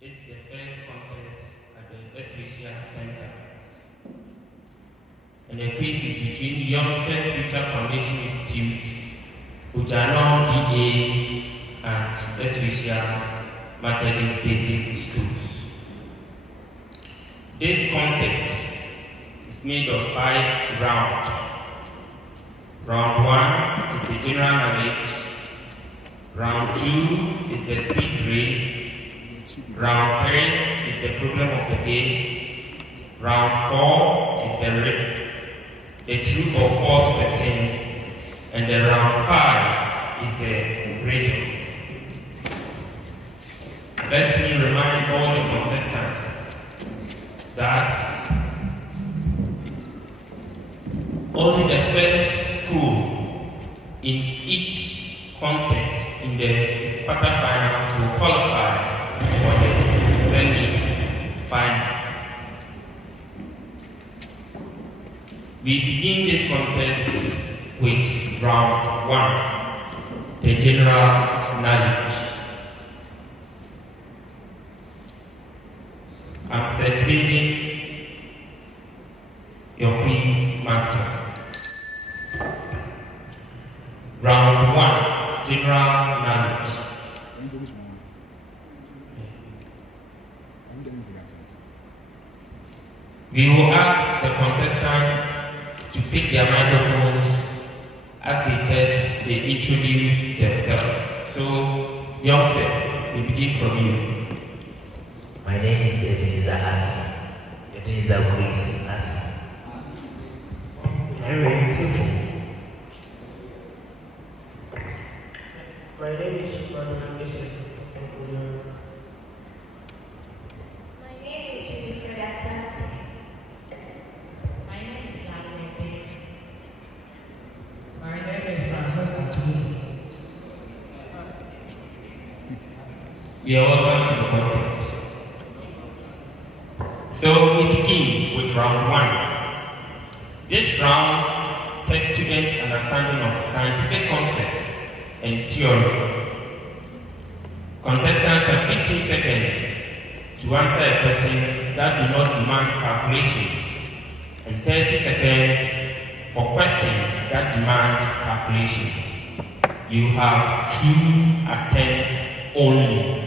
It's the first contest at the SRAFA Center. And the quiz is between Youngsters Future Foundation Institute, Ujano DA, and SRAFA Mathematica Basic Schools. This contest is made of 5 rounds. Round 1 is the general knowledge. Round 2 is the speed race. Round 3 is the problem of the day. Round 4 is the true or false questions. And the round 5 is the riddles. Let me remind all the contestants that only the first school in each contest in the quarterfinals will qualify for the semi-finals. We begin this contest with round 1, the general knowledge. I'm certificating your quiz master. Round 1, general knowledge. We will ask the contestants to pick their microphones as they introduce themselves. So, youngsters, we begin from you. My name is Ebenezer Grace Asa. My name is Manuel Ese. My name is Ewurabena. My name is Ewurabena. My name is Mathematica. You are welcome to the contest. So we begin with round 1. This round tests students' understanding of scientific concepts and theories. Contestants have 15 seconds to answer a question that do not demand calculations, and 30 seconds for questions that demand calculations. You have 2 attempts only.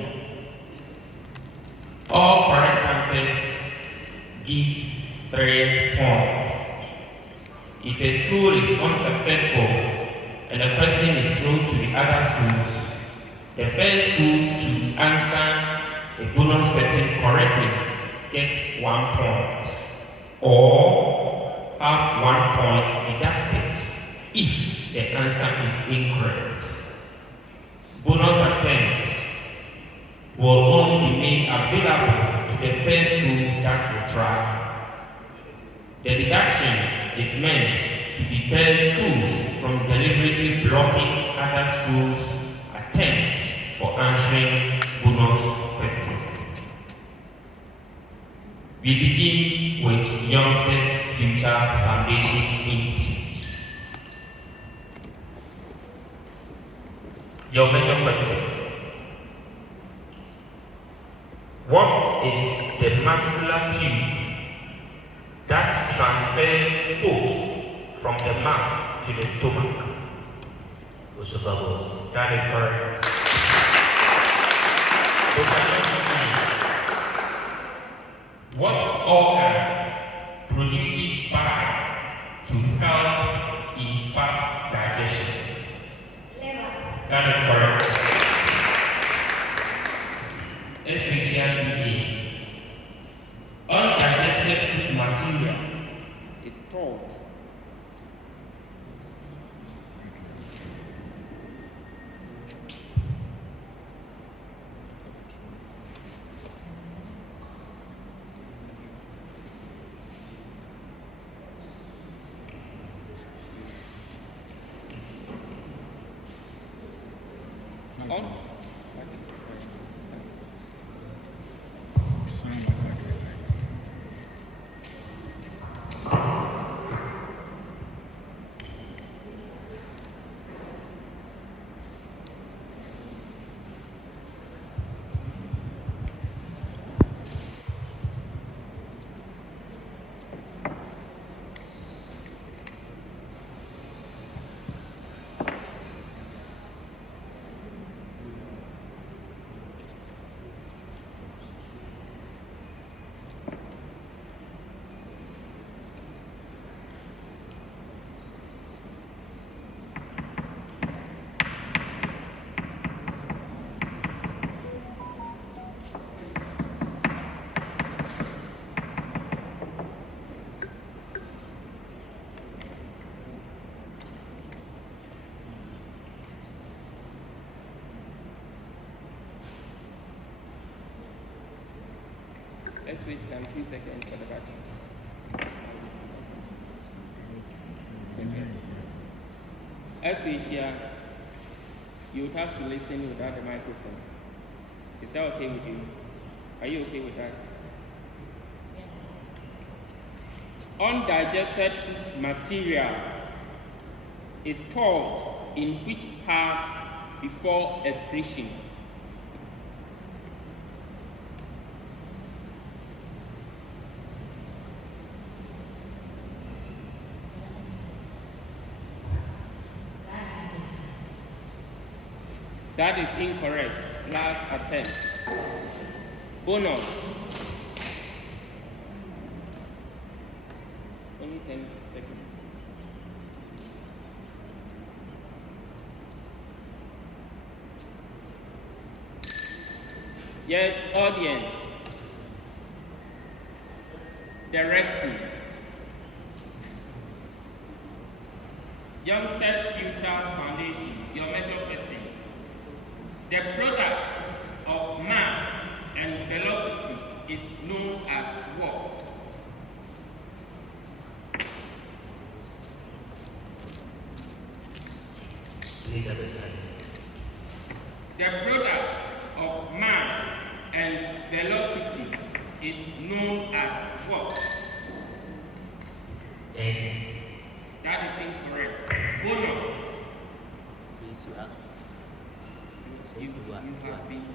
All correct answers give 3 points. If a school is unsuccessful and a question is thrown to the other schools, the first school to answer a bonus question correctly gets 1 point, or have 1 point deducted if the answer is incorrect. Bonus attempts will only be made available to the first school that will try. The deduction is meant to deter schools from deliberately blocking other schools' attempts for answering bonus questions. We begin with Youngsters Future Foundation Institute. Your major question. What is the muscular tube that transfers food from the mouth to the stomach? Osophagus. That is correct. What organ produces bile to help in fat digestion? Liver. That is correct. SRAFA. Undigested food material is tall. On. Let's wait some few seconds for the battery. As we share, you would have to listen without the microphone. Is that okay with you? Are you okay with that? Undigested food material is stored in which part before excretion? That is incorrect. Last attempt. Bonus. Only 10 seconds. Yes, audience. Directing. Youngsters Future Foundation, your major question. The product of mass and velocity is known as what? Please understand. The product of mass and velocity is known as what? Yes. That is incorrect. Bonus. Please, you ask. You have been.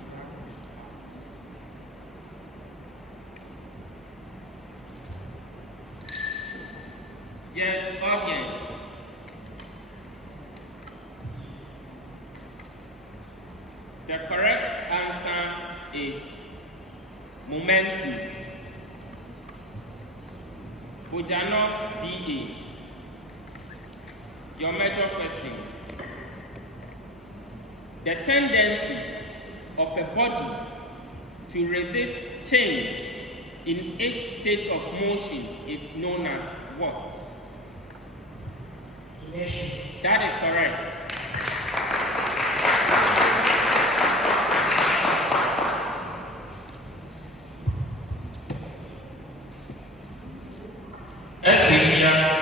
Yes, audience. The correct answer is momentum. Bojano DA. Your major question. The tendency of a body to resist change in its state of motion is known as what? Inertia. That is correct.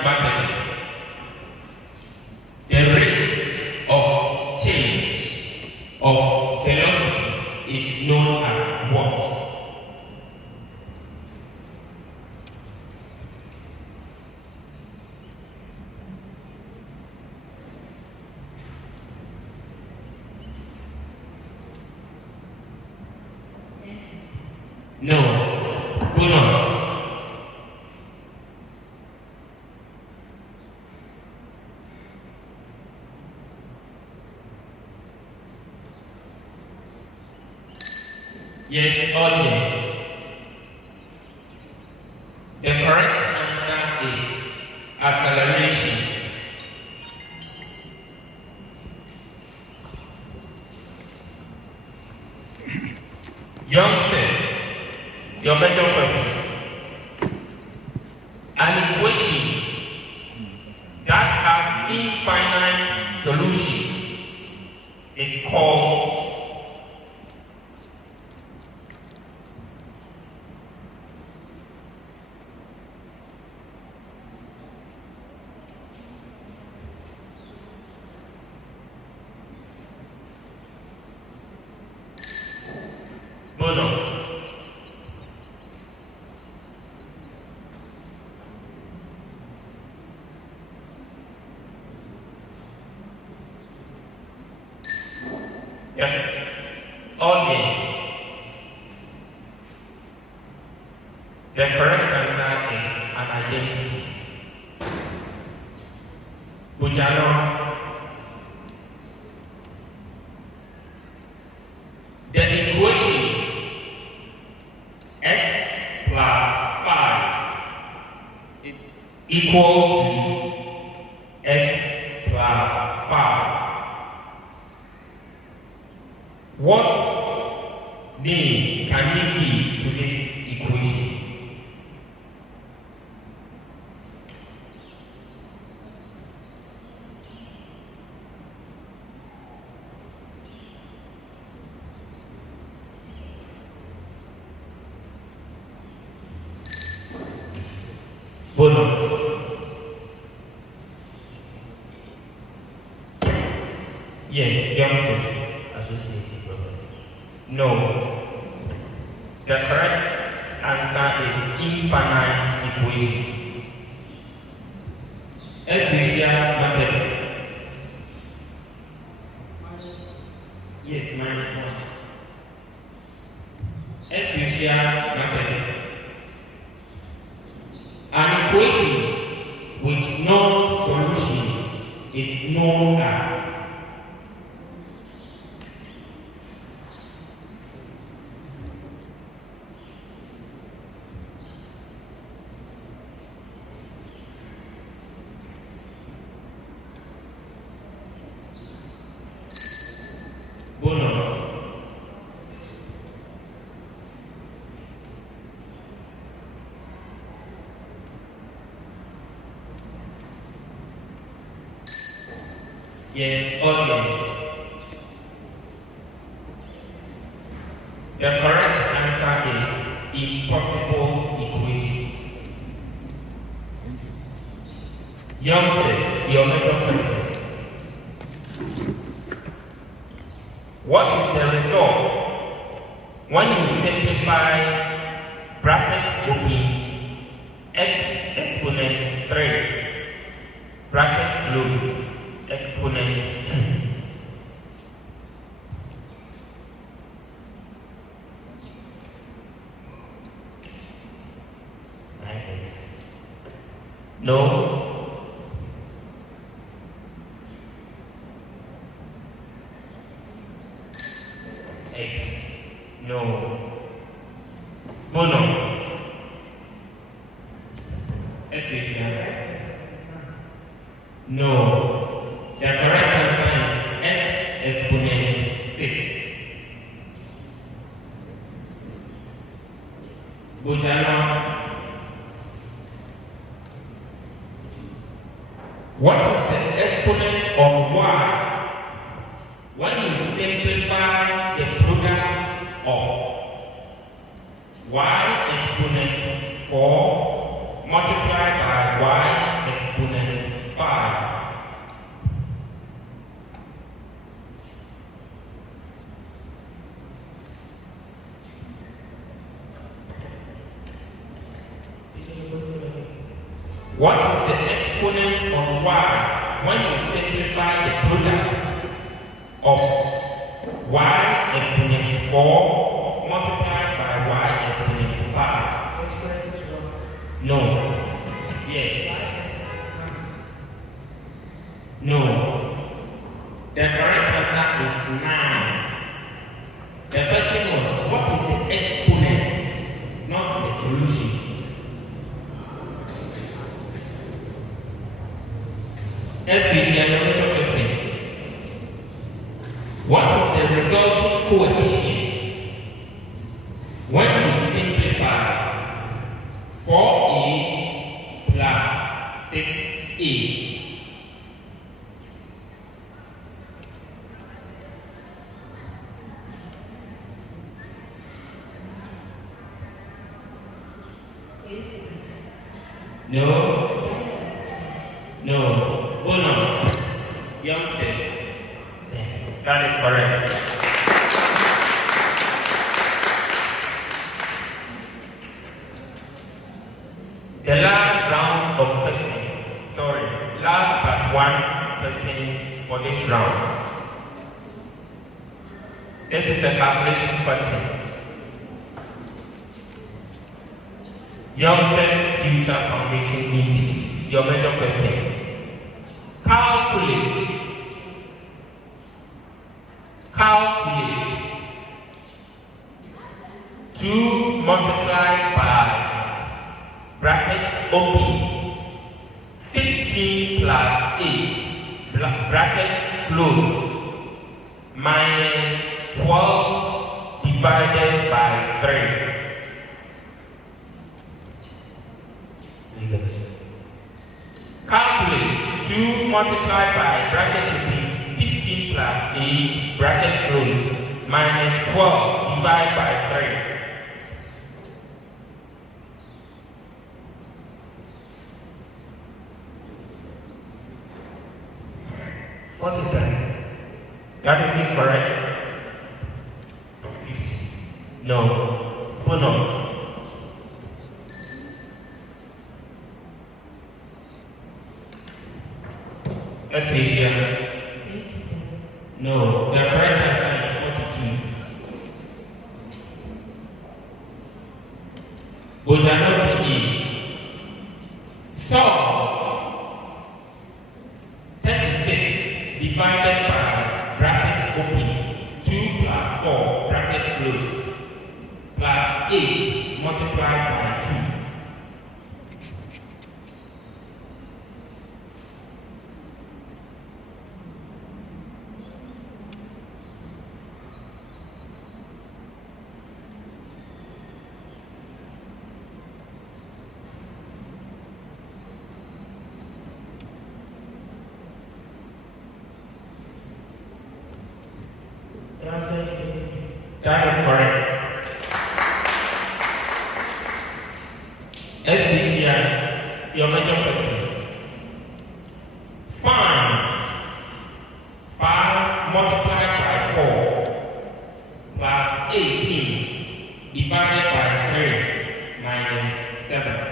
Mathematics. The rate of change of velocity is known as what? No. Bonus. Yes, audience. The correct answer is acceleration. Youngsters, your major question. An equation infinite solution is called bonus. Yes. Audience. The correct answer is an identity. Bujano. The equation x plus 5 is equal to x plus 5. What name can you give to this equation? Bonus. Yes, youngsters. Associative property. No. The correct answer is infinite equation. Especially method. Yes, minus 1. Especially method. An equation with no solution is known as bonus. Yes, audience. The correct answer is impossible equation. Youngsters, your major question. What is the result when you simplify brackets open x exponent 3 brackets close exponent 2? Nice. No. X. No. Bonus. X is here. No. The correct answer is x exponent 6. Bujana. What is the exponent of y when you simplify the product of y exponent 4 multiplied by y exponent 5? What is the exponent of y when you simplify the product of y exponent 4 multiplied by y exponent 5? Exponent is 1. No. Yes. No. The correct answer is 9. The question was, what is the exponent, not the solution? Let's finish another question. What is the resulting coefficient when you simplify 4a plus 6a No. No. Bonus. Youngster. That is correct. The last round of questions. Last but one question for this round. This is the calculation question. Youngster Future Foundation English. Your major question. Calculate 2 multiplied by brackets open 15 plus 8 brackets closed minus 12 divided by 3. Calculate 2 multiplied by brackets open 15 plus 8 brackets closed minus 12 divided by 3. What is that? That is incorrect. 50. No. Bonus. Let's see here. 24. No. The correct answer is 42. Bojano E. Solve 36 divided by brackets open 2 plus 4 brackets closed plus 8 multiplied by 2. The answer is 22. That is correct. SBCI, your major question. Find 5 multiplied by 4 plus 18 divided by 3 minus 7.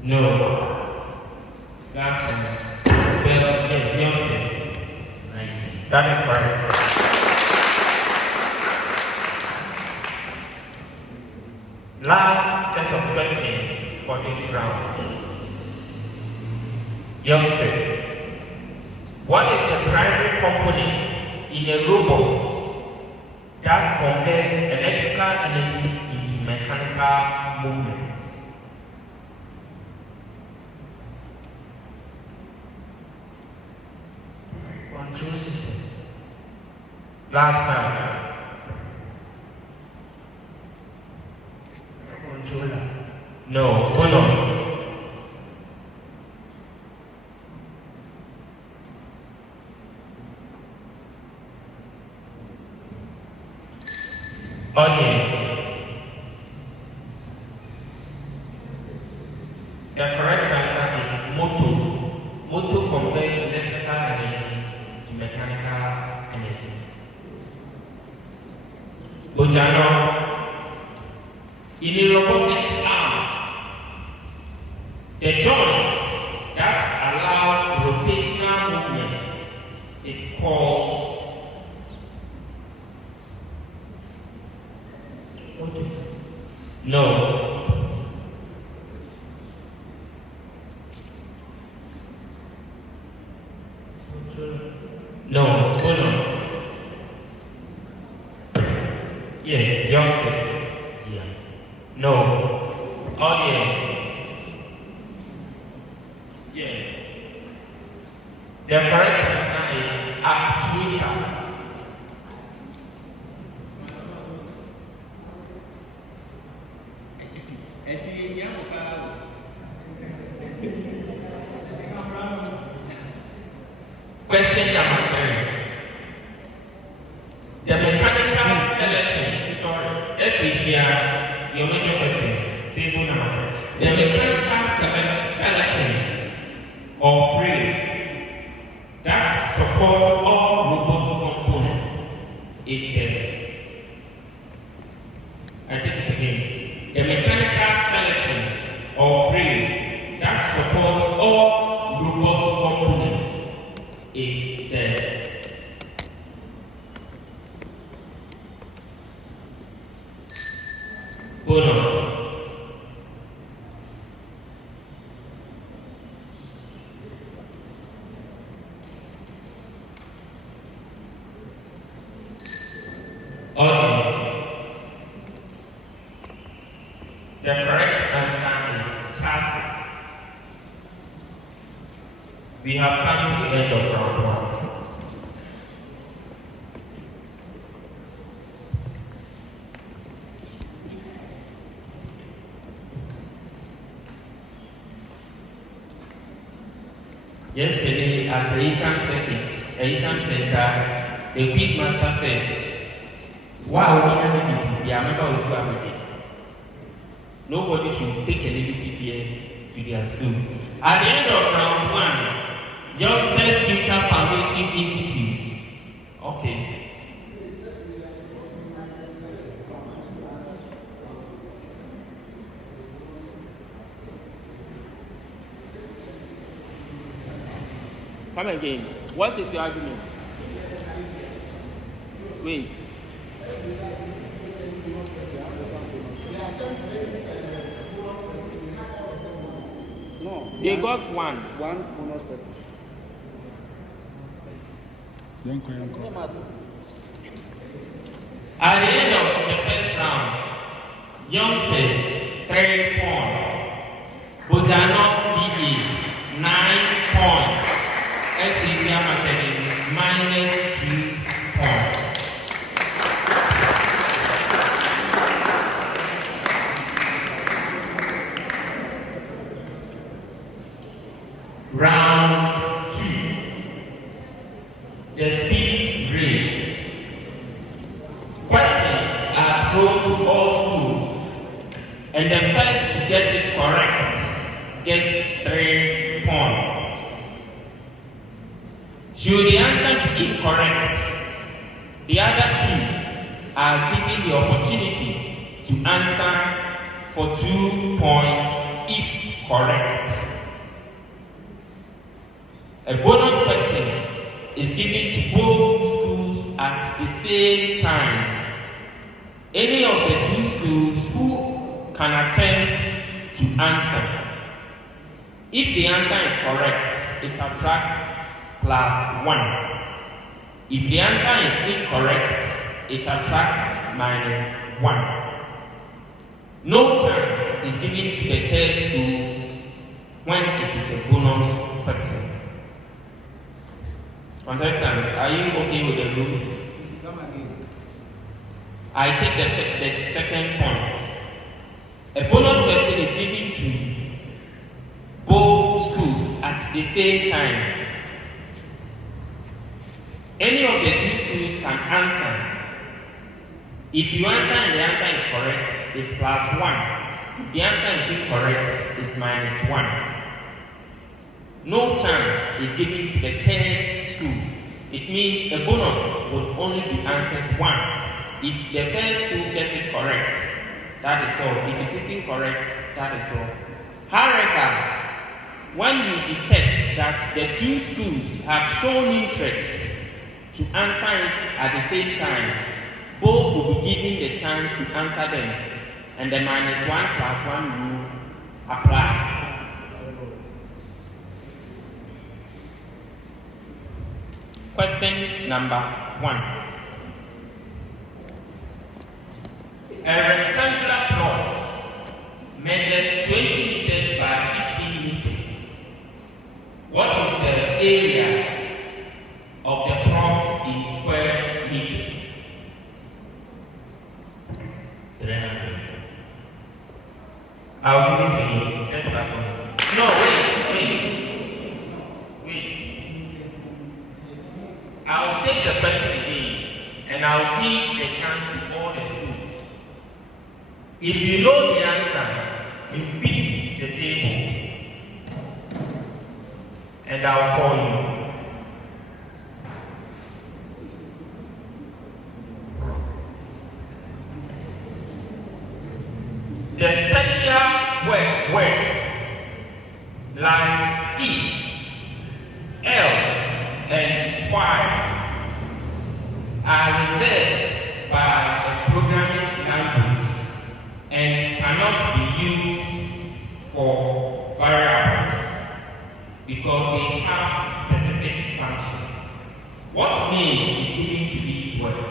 No. That's yes, youngster. Nice. That is correct. Last set of questions for this round. Youngster, what is the primary component in a robot that converts electrical energy into mechanical movement? Control system. Last time. Controller. No. Bonus. Audience. The correct answer is motor. Motor converts electrical energy to mechanical energy. Bojano, in a robotic arm, the joint that allows rotational movement is called Motor. no. Controller. No. Yes, youngsters. Yeah. No. Audience. Yes. The correct answer is actuator. Question number 3. The mechanical skeleton. Sorry, let's be sure your major question. Table number 3. The mechanical skeleton or frame that supports all robot components is the. I take it again. The mechanical skeleton or frame that supports all robot components is the. Bonus. Audience. The correct answer is chassis. We have come to the end of round 1. Yesterday at the exam center, the quiz master said, wow, we are members of the nobody should take a negative here to their school. At the end of round 1, Youngsters Future Foundation Institute. Okay. Come again. What is your argument? Wait. No. They got one. One bonus question. At the end of the first round, Youngsters 3 points. Butano DA 9 points. Ecclesia Mathematica -2 points. Round 2. The speed race. Questions are thrown to all schools, and the first to get it correct gets 3 points. Should the answer be incorrect, the other 2 are given the opportunity to answer for 2 points if correct. A bonus question is given to both schools at the same time. Any of the 2 schools who can attempt to answer. If the answer is correct, it subtracts +1. If the answer is incorrect, it subtracts -1. No chance is given to the third school when it is a bonus question. Contestants, are you okay with the rules? I take the second point. A bonus question is given to both schools at the same time. Any of the 2 schools can answer. If you answer and the answer is correct, it's +1. If the answer is incorrect, it's -1. No chance is given to the third school. It means a bonus would only be answered once. If the first school gets it correct, that is all. If it is incorrect, that is all. However, when we detect that the 2 schools have shown interest to answer it at the same time, both will be given the chance to answer them, and the -1 + 1 rule applies. Question number 1. A rectangular plot measures 20 meters by 15 meters. What is the area I'll take the question again and I'll give a chance to all the students. If you know the answer, you beat the table and I'll call you. The special words like if, else, and why are reserved by a programming language and cannot be used for variables because they have specific functions. What name is given to these words?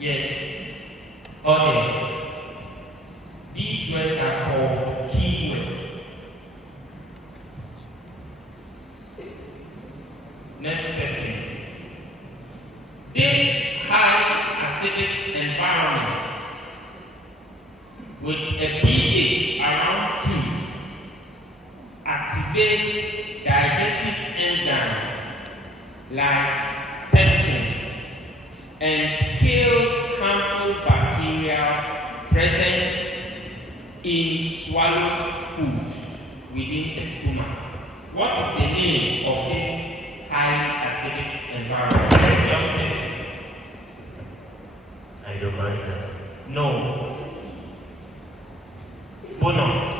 Yes. Okay. These words are called keywords. Next question. This high acidic environment with a pH around 2 activates digestive enzymes like pepsin and kills harmful bacteria present in swallowed food within the stomach. What is the name of this high acidic environment? Hydrochloric. No. Bonus.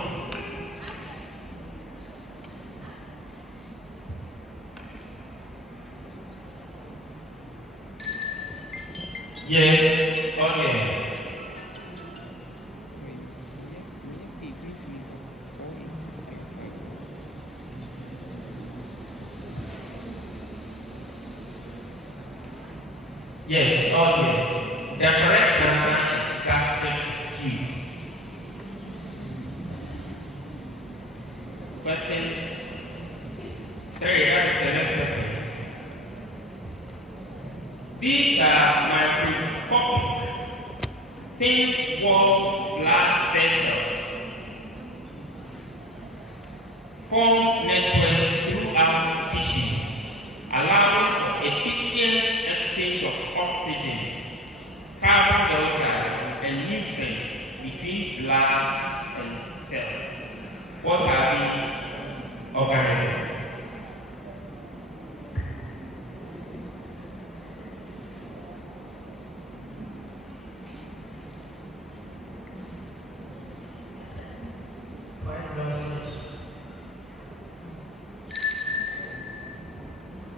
Yes, okay. Yes, okay. The correct answer is gastric juice. Question 3, that is the next question. These are microscopic, thin-walled blood vessels form networks throughout tissue, allowing for efficient exchange of oxygen, carbon dioxide, and nutrients between blood and cells. What are these organisms?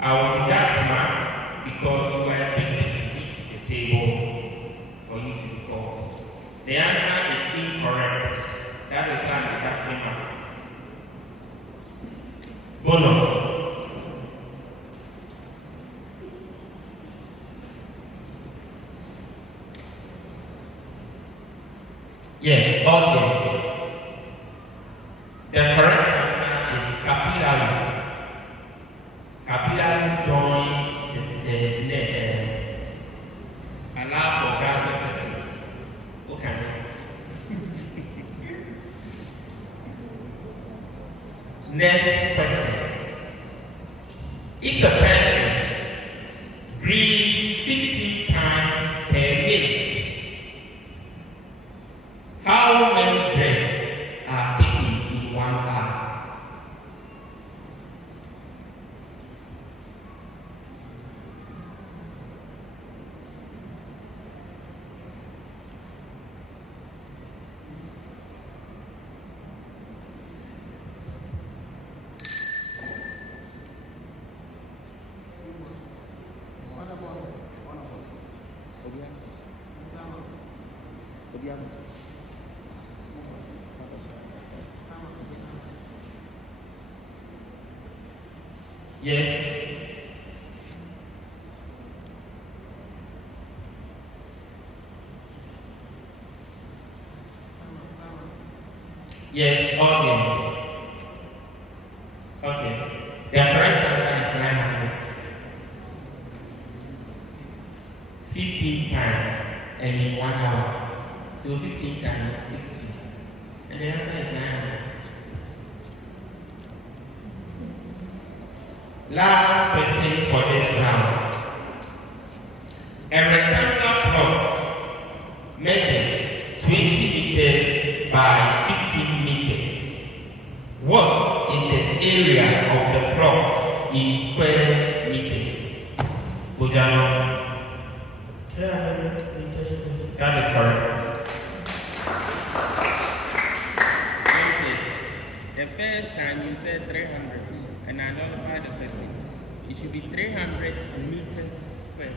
I will deduct marks because you are expected to eat the table for you to be called. The answer is incorrect. That is why I'm deducting marks. Bonus. Yes, okay. The correct answer is capillaries. Capillaries join the neck allow for gastric juice. Okay. Next question. If a person breathes 50 times per minute, how many breaths are taken in 1 hour? Yes. Yes, audience. Okay. The correct answer is and in 1 hour. So 15 times 60. And the answer is 900. Last question for this round. A rectangular plot measures 20 meters by 15 meters. What is the area of the plot in square meters? Bojano. 300 meters. That is correct. The first time you said 300 and I nullified the question. It should be 300 meters square.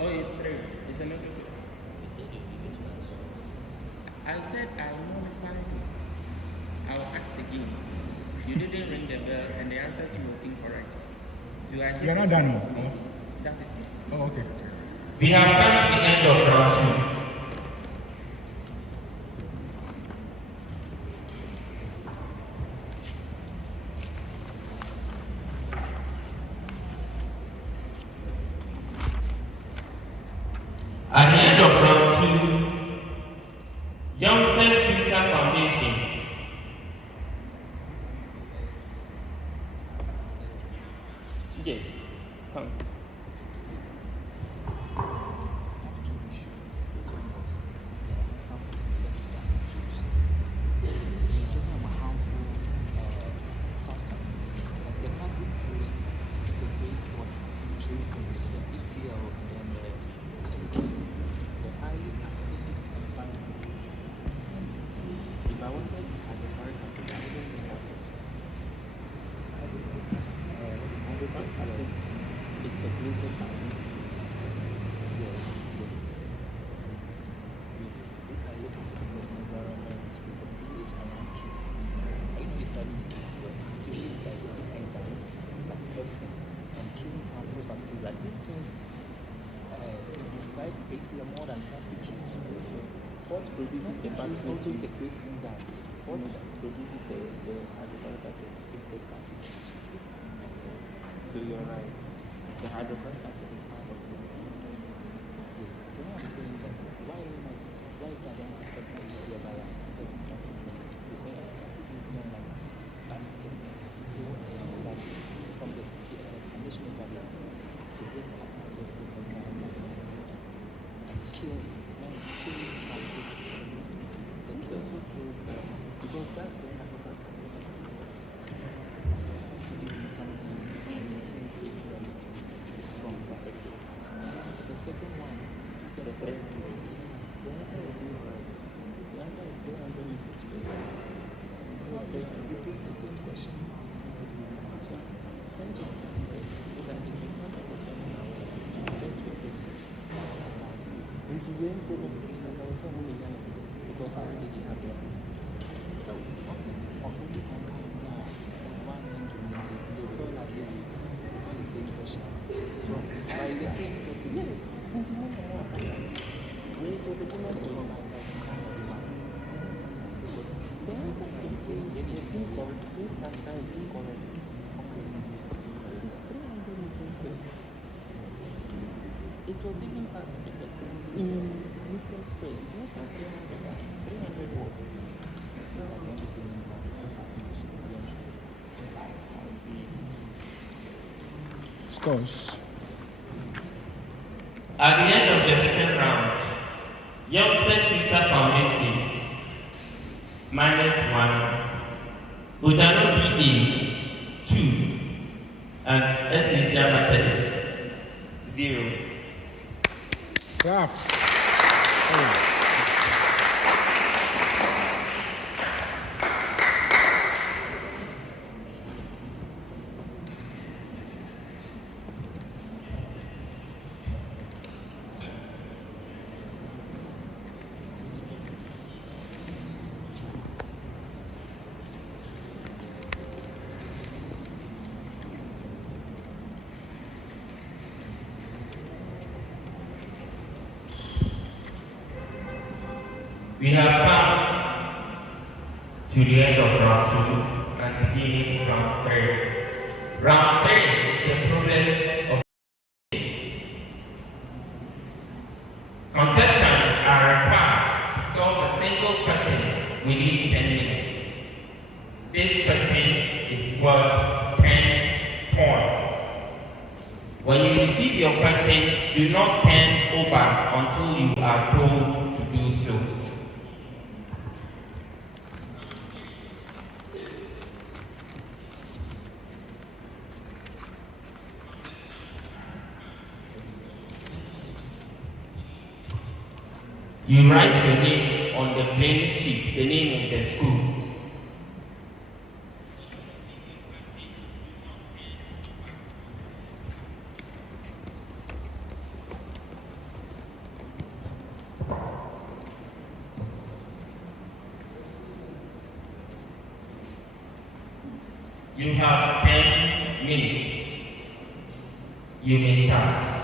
Oh, it's 3. It's another question. I said I nullified it. I'll ask again. You didn't ring the bell and the answer to was incorrect. So I You are not done. That is it. Oh, okay. We have come to the end of round 2. At the end of round 2, Youngster Future Foundation yes, come. What produces the basket also secretes enzymes. What produces the hydrochloric acid is the basket. So you're right. The hydrochloric acid is part of this. Yes. So now I'm saying that why can I accept that you see a balance? Certain acid because acid is more like basket. Like from the explanation of value to get access to the environment and kill because that's the from perfectly. The second one, the third one, the answer is the answer is 300 meters. You pose the same question. Because I already have it. So what is already on now from one end to another, they feel like they the same question. So by the same question, really go to the woman to come and come to one. Because the answer is incorrect. This answer is incorrect. It was even part of the question. Mr. Spring, yes, I 300 watts. Scores. At the end of the second round, Youngster Future Foundation -1, Bojano DA 2, and SRAFA Mathematica 0. Clap. We have come to the end of round 2 and beginning round 3. Round 10 is the problem of contestants are required to solve a single question within 10 minutes. This question is worth 10 points. When you receive your question, do not turn over until you are told to do so. You write your name on the plain sheet, the name of the school. You have 10 minutes. You may start.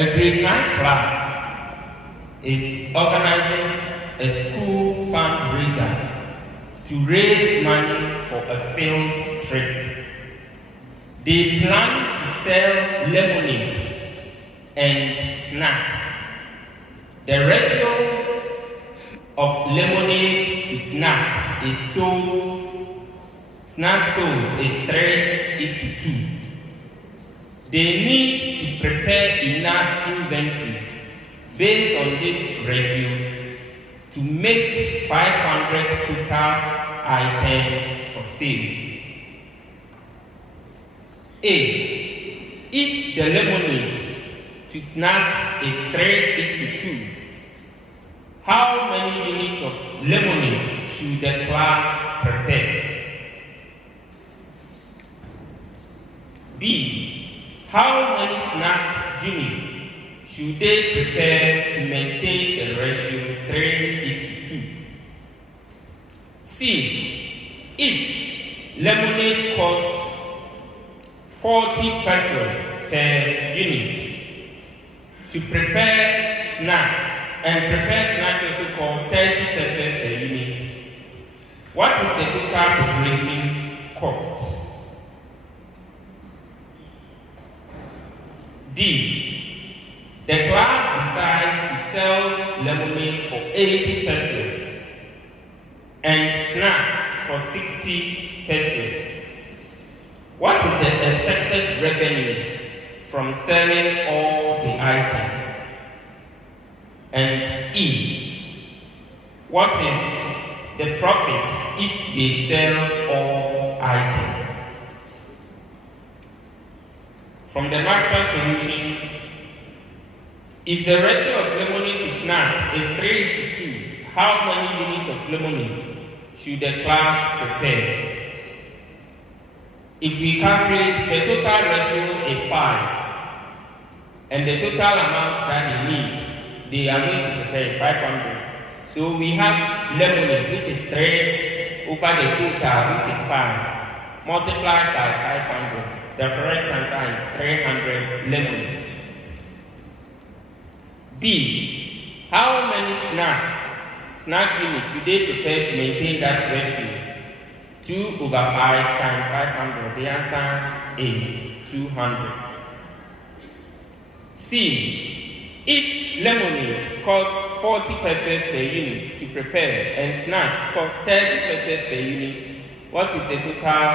A grade 9 class is organizing a school fundraiser to raise money for a field trip. They plan to sell lemonade and snacks. The ratio of lemonade to snack is sold is 3:2. They need to prepare enough inventory based on this ratio to make 500 total items for sale. A. If the lemonade to snack is 3:2, how many units of lemonade should the class prepare? B. How many snack units should they prepare to maintain the ratio 3:2? C. If lemonade costs 40 pesos per unit to prepare snacks, and prepare snacks also called 30 pesos per unit, what is the total preparation cost? D. The class decides to sell lemonade for 80 pesos and snacks for 60 pesos. What is the expected revenue from selling all the items? And E. What is the profit if they sell all items? From the master solution, if the ratio of lemonade to snack is 3:2, how many units of lemonade should the class prepare? If we calculate, the total ratio is 5, and the total amount that they need, they are going to prepare 500. So we have lemonade, which is 3 over the total, which is 5, multiplied by 500. The correct answer is 300 lemonade. B. How many snack units should they prepare to maintain that ratio? 2 over 5 times 500. The answer is 200. C. If lemonade costs 40 pesos per unit to prepare and snacks cost 30 pesos per unit, what is the total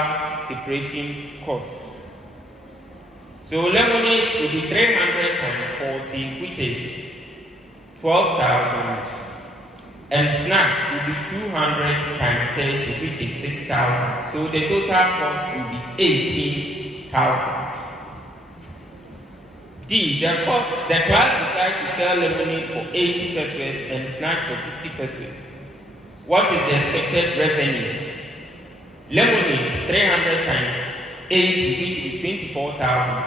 preparation cost? So lemonade will be 300 times 40, which is 12,000, and snacks will be 200 times 30, which is 6,000. So the total cost will be 18,000. D. The class decides to sell lemonade for 80 pesos and snacks for 60 pesos. What is the expected revenue? Lemonade 300 times 80, which will be 24,000.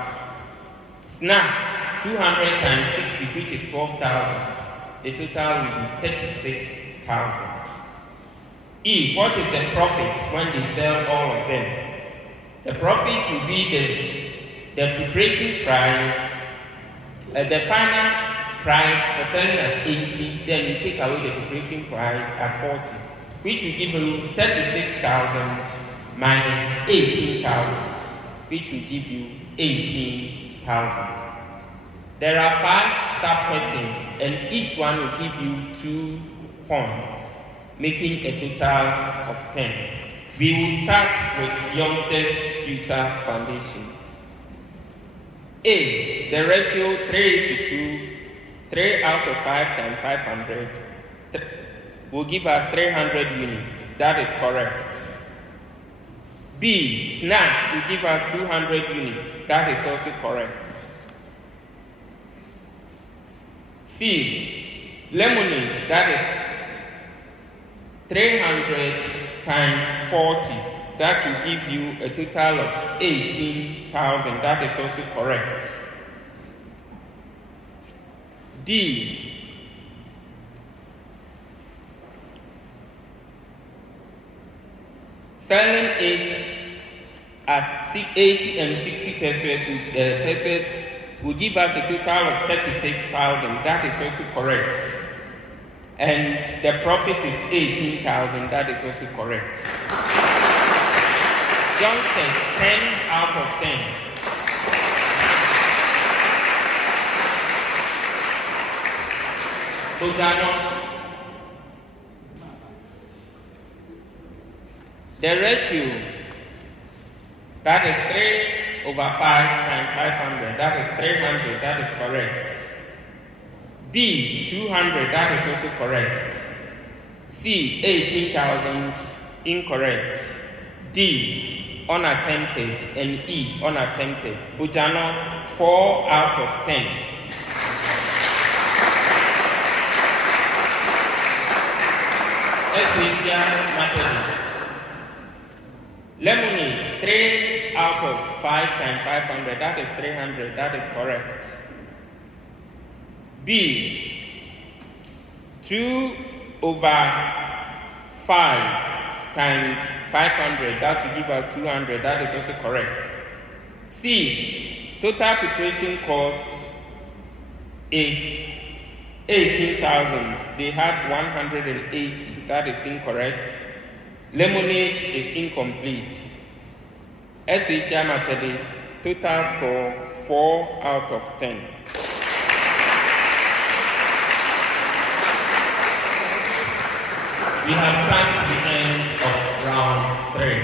Snacks 200 times 60, which is 12,000. The total will be 36,000. E. What is the profit when they sell all of them? The profit will be the preparation price, the final price for selling at 80, then you take away the preparation price at 40, which will give you 36,000 minus 18,000, which will give you 18,000. There are 5 sub-questions, and each one will give you 2 points, making a total of 10. We will start with Youngsters Future Foundation. A. The ratio 3:2, 3 out of 5 times 500 will give us 300 units. That is correct. B. Snacks will give us 200 units. That is also correct. C. Lemonade, that is 300 times 40. That will give you a total of 18,000. That is also correct. D. Selling it at 80 and 60 pesos will give us a total of 36,000. That is also correct. And the profit is 18,000. That is also correct. Youngsters, 10 out of 10. Bojano. The ratio, that is 3/5 times 500. That is 300. That is correct. B, 200. That is also correct. C, 18,000. Incorrect. D, unattempted. And E, unattempted. Bojano, 4 out of 10. Mathematica. Lemonade, 3 out of 5 times 500. That is 300. That is correct. B, 2/5 times 500. That will give us 200. That is also correct. C, total preparation cost is 18,000. They had 180. That is incorrect. Lemonade is incomplete. Essential Methodist, total score 4 out of 10. We have come to the end of round 3.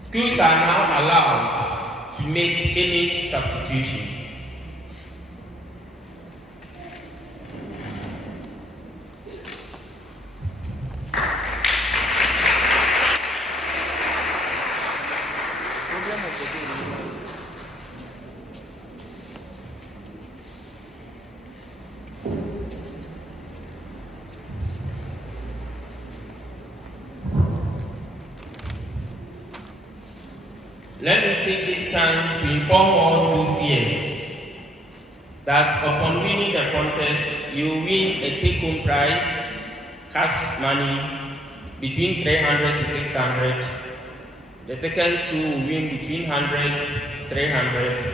Schools are now allowed to make any substitution. Let me take this chance to inform all schools here that upon winning the contest, you will win a take-home prize, cash money, between 300 to 600. The second school will win between 100 to 300,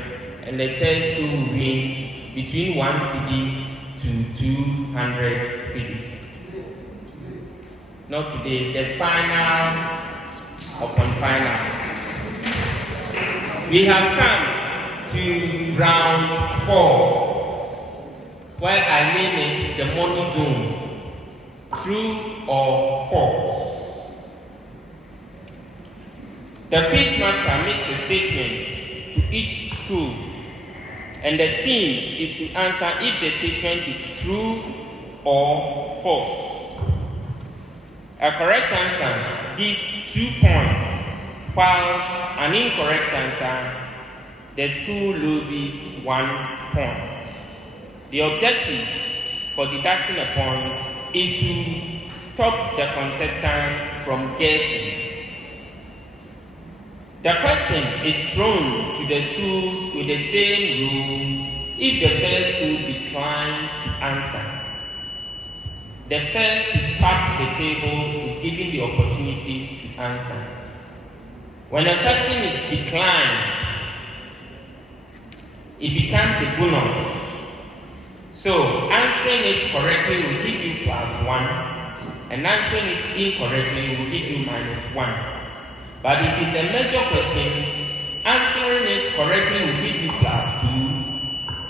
and the third school will win between 1 CD to 200 CDs. Not today, the final upon final. We have come to round 4, where I name it the money zone. True or false? The quizmaster makes a statement to each school, and the team is to answer if the statement is true or false. A correct answer gives 2 points, while an incorrect answer, the school loses 1 point. The objective for deducting a point is to stop the contestant from guessing. The question is thrown to the schools with the same rule if the first school declines to answer. The first to tap the table is given the opportunity to answer. When a question is declined, it becomes a bonus. So answering it correctly will give you +1, and answering it incorrectly will give you -1. But if it's a major question, answering it correctly will give you +2,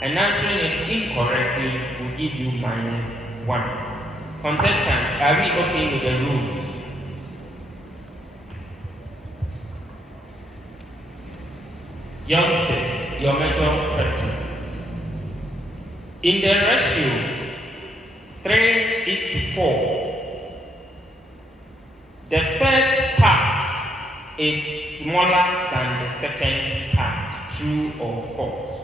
and answering it incorrectly will give you -1. Contestants, are we okay with the rules? Youngsters, your major question. In the ratio 3:4, the first part is smaller than the second part. True or false?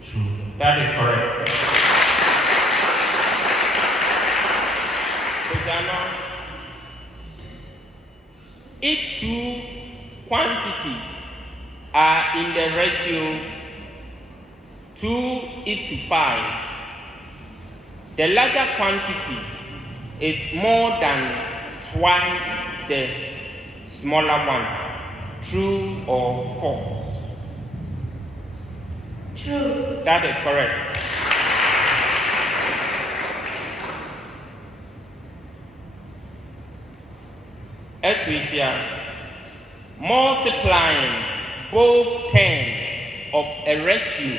True. That is correct. If 2 quantities are in the ratio 2:5, the larger quantity is more than twice the smaller one. True or false? True. That is correct. As we shall, multiplying both terms of a ratio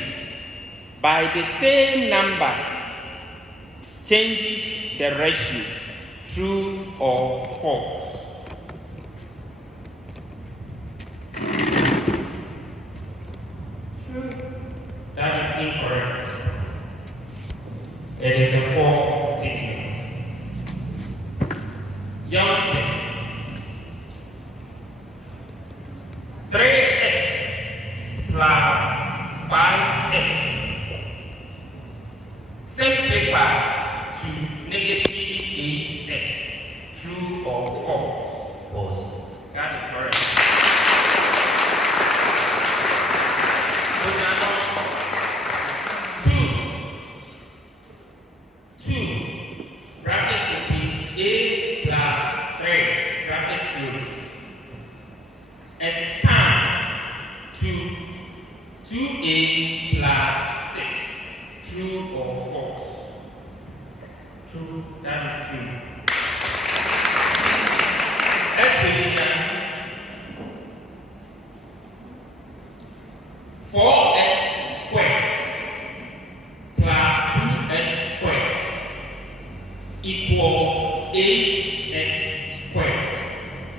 by the same number changes the ratio. True or false? True. That is incorrect. It is a false statement. Youngsters, 3x plus 5x simplify to negative 8x. True or false? False. That is correct. So now, 2 brackets will be a plus 3 brackets close. Expand to 2a plus 6. True or false? True. That is true. Equation 4x squared plus 2x squared equals 8x squared.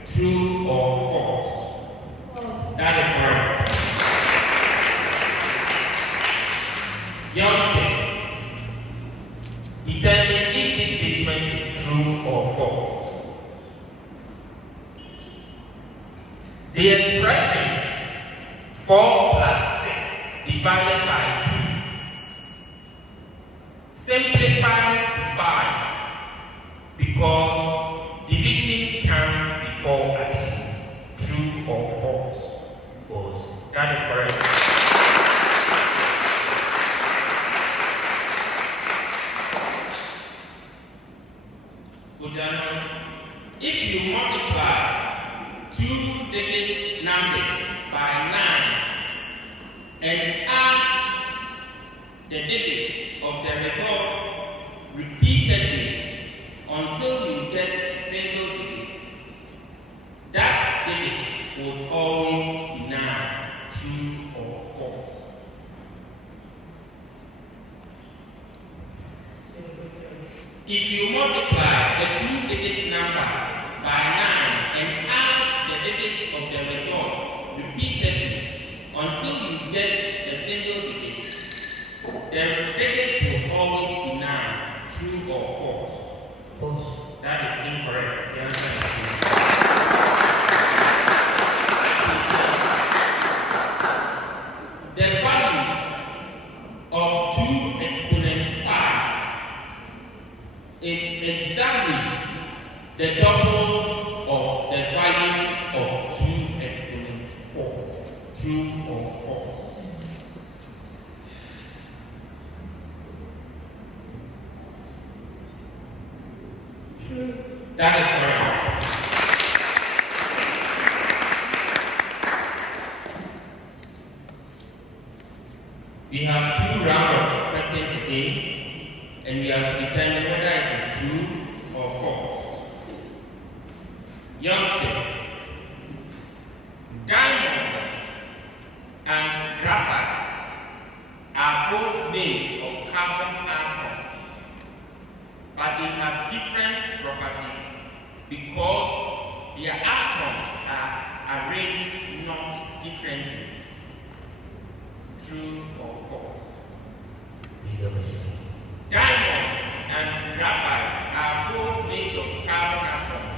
True or false? False. That is correct. Youngsters, determine if this statement is true or false. The expression 4 plus 6 divided by 2 simplifies to 5 because division comes before addition. True or false? False. That is correct. If you multiply 2-digit numbers by 9 and add the digits of the results repeatedly until you get single digits, that digit will always be 9. True or false? If you multiply the 2-digit number by 9 and add the digits of the results repeatedly until you get a single digit, the digits will always be 9. True or false? False. That is incorrect. The answer is true. The value of 2 exponent 5 is exactly the double of the value of 2 exponent 4. True or false? True. That is correct. We have 2 rounds of questions again, and we have to determine whether it is true or false. Youngsters, diamonds and graphite are both made of carbon atoms, but they have different properties because their atoms are arranged not differently. True or false? Either mistake. Diamonds and graphite are both made of carbon atoms,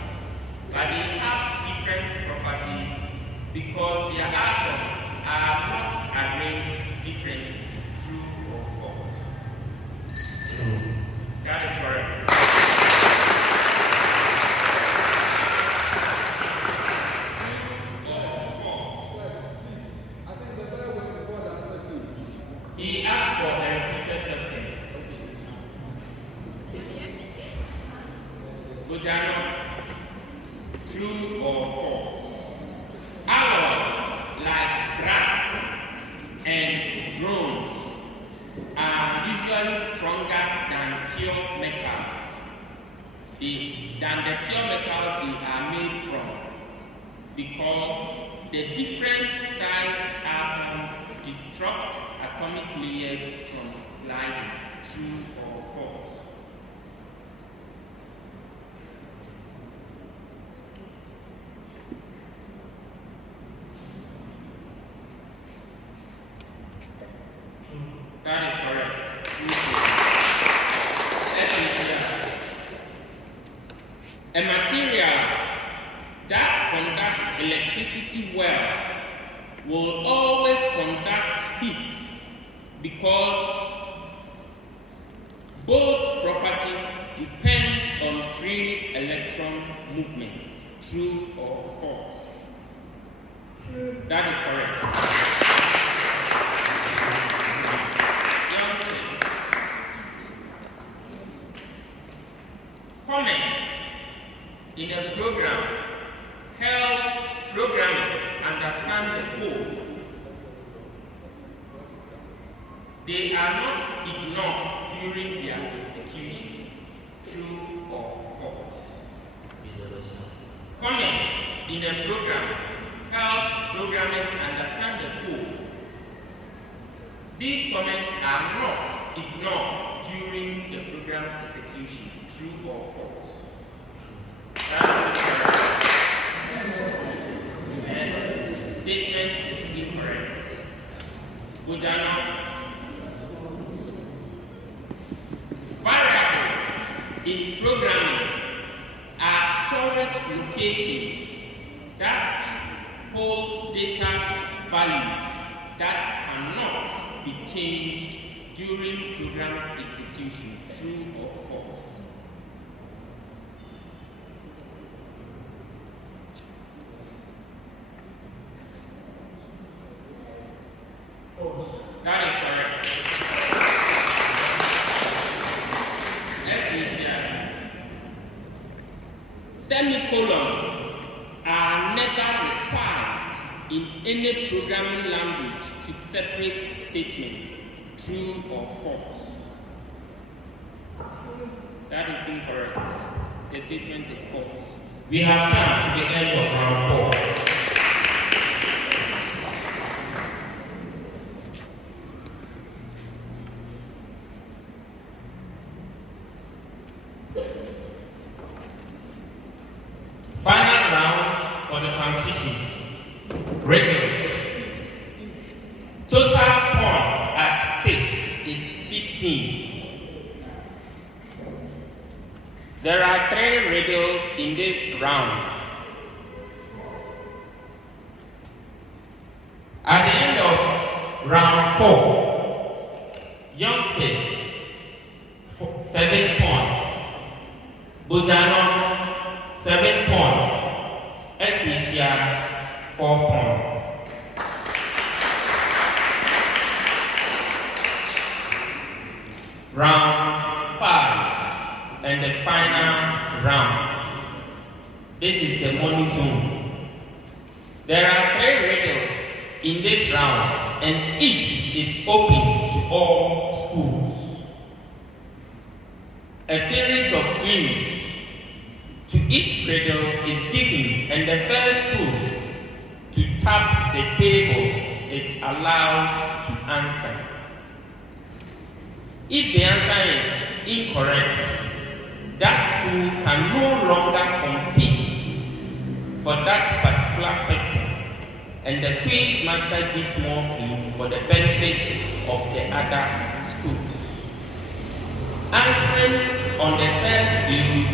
but they have different properties because their atoms are not arranged differently. True or false? True. That is correct. He asked for a repeated question. Gojano, true or false? Iron usually stronger than pure metals. Than the pure metals they are made from, because the different sized atoms disrupt atomic layers from sliding. True or false? That is correct. A material that conducts electricity well will always conduct heat, because both properties depend on free electron movement. True or false? True. That is correct. Comments in a program help programmers understand the code. They are not ignored during their execution. True or false? Comments in a program help programmers understand the code. These comments are not ignored during the program execution. True or false? That is correct. And statement is incorrect. Bujana. Variables in programming are storage locations that hold data values that cannot be changed during program execution. True or false? False. That is correct. Let's see here. Semicolons are never required in any programming language to separate statements. True or false? That is incorrect. The statement is false. We have come to the end of round 4. Final round for the competition. Regular. Total points at stake is 15. There are 3 riddles in this round. At the end of round 4, youngsters 7 points, Bujano 7 points, Ekumfi 4 points. Round 5 and the final round. This is the money zone. There are 3 riddles in this round, and each is open to all schools. A series of clues to each riddle is given, and the first school to tap the table is allowed to answer. If the answer is incorrect, that school can no longer compete for that particular question, and the quiz master gives more clues for the benefit of the other schools. Answering on the first clue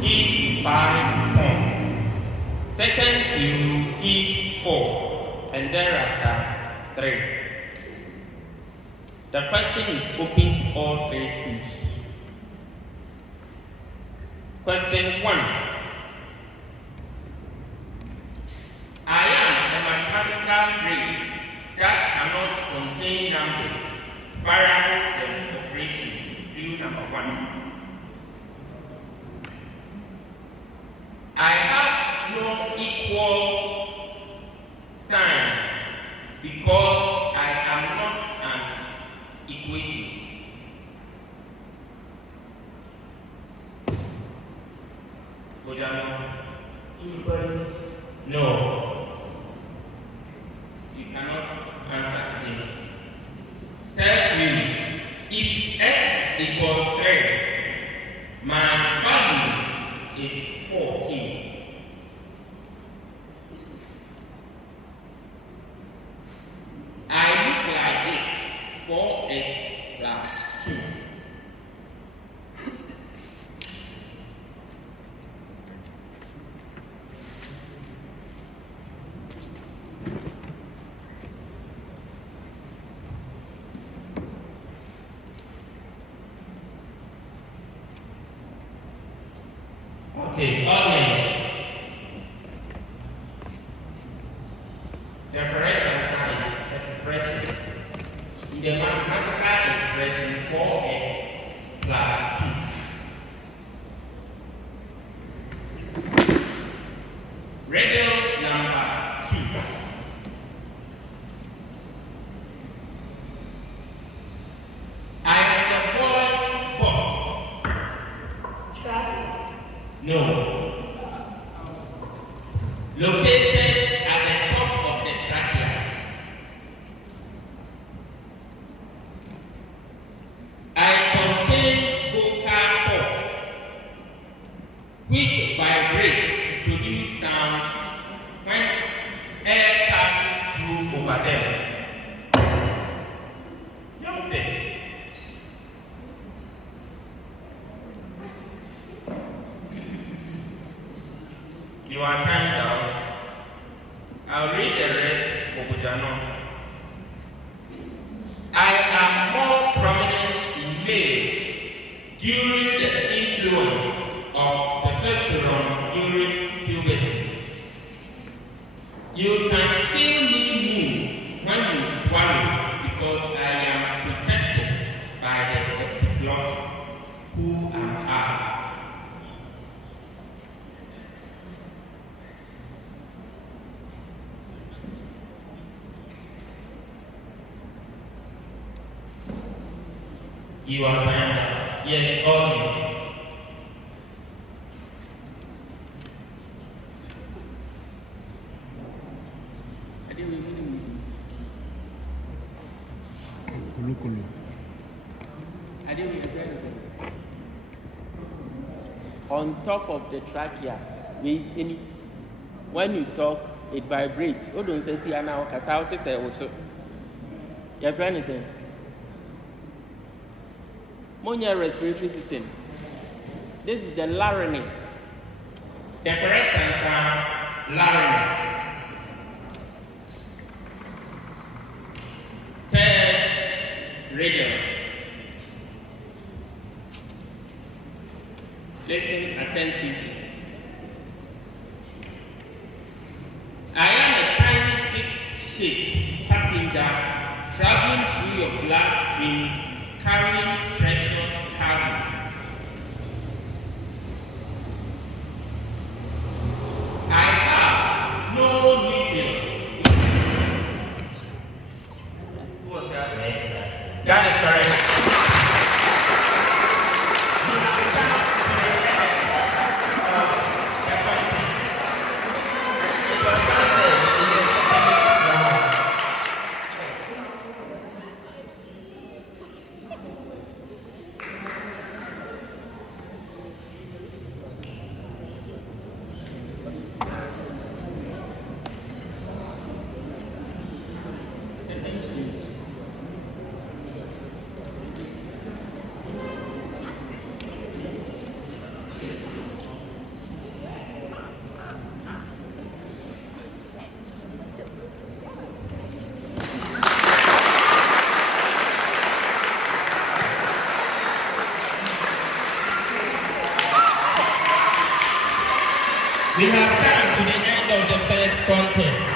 gives 5 points. Second clue gives 4, and thereafter 3. The question is open to all 3 schools. Question 1. I am a mathematical phrase that cannot contain numbers, variables, and operations. Clue number 1. I have no equal sign because I am not an equation. Bojano. Inequalities. No. You cannot answer this. Third query. If x equals 3, my value is 14. I look like it. 4x plus 2. Okay, audience. The correct answer is expression. In the mathematical expression 4x plus 2. Riddle number 2. I am the boy's boss. Traffic. No. Located at the top of the trachea. I contain vocal cords which vibrate to produce sound when air passes through over them. Youngsters. You are timed out. I'll read the rest for Bojano. I am more prominent in males during the influence of testosterone during puberty. You can feel me move when you swallow because I am protected by the epiglottis. Who am I? You are timed out. Yes, all of you. Kulu kulu. On top of the trachea, when you talk, it vibrates. Oh, don't say, see, now, because how to say, also. Your friend is saying, Monia respiratory system. This is the larynx. The correct answer, larynx. Third riddle. Listen attentively. I am a tiny disc-shaped passenger traveling through your bloodstream, carrying precious cargo. I have no nucleus. Who was that? That is correct. We have come to the end of the first contest.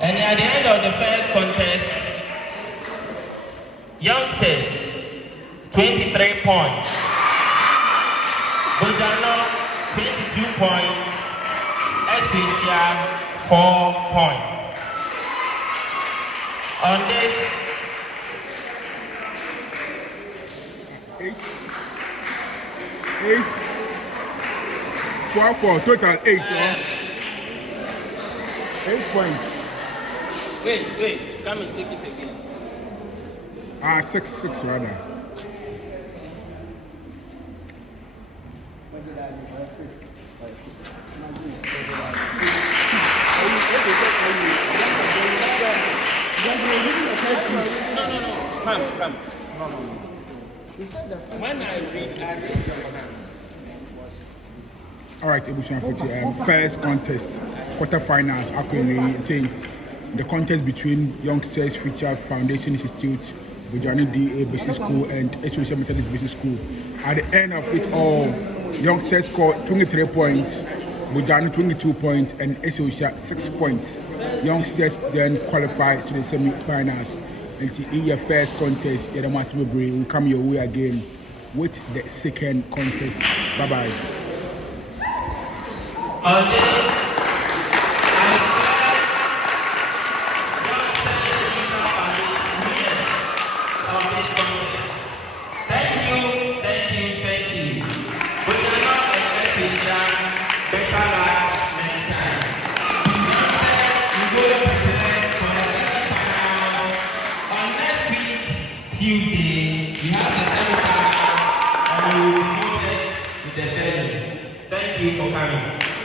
And at the end of the first contest, youngsters, 23 points. Bojano, 22 points. Especial, 4 points. On this, 8. 4, total 8. 8 points. Wait, come and take it again. 6 rather. No. Come. When I read, I read your hand. All right, first contest, quarterfinals. Actually, the contest between Youngsters Future Foundation Institute, Bujani DA Business School, and SOC Methodist Business School. At the end of it all, Youngsters scored 23 points, Bujani 22 points, and SOC 6 points. Youngsters then qualified to the semi-finals. And in your first contest, the must will come your way again with the second contest. Bye-bye. Thank you. We cannot expect to share better luck next time. We go to present for the second final on next week, Tuesday. We have the semifinal and we will be promoted to the venue. Thank you for coming.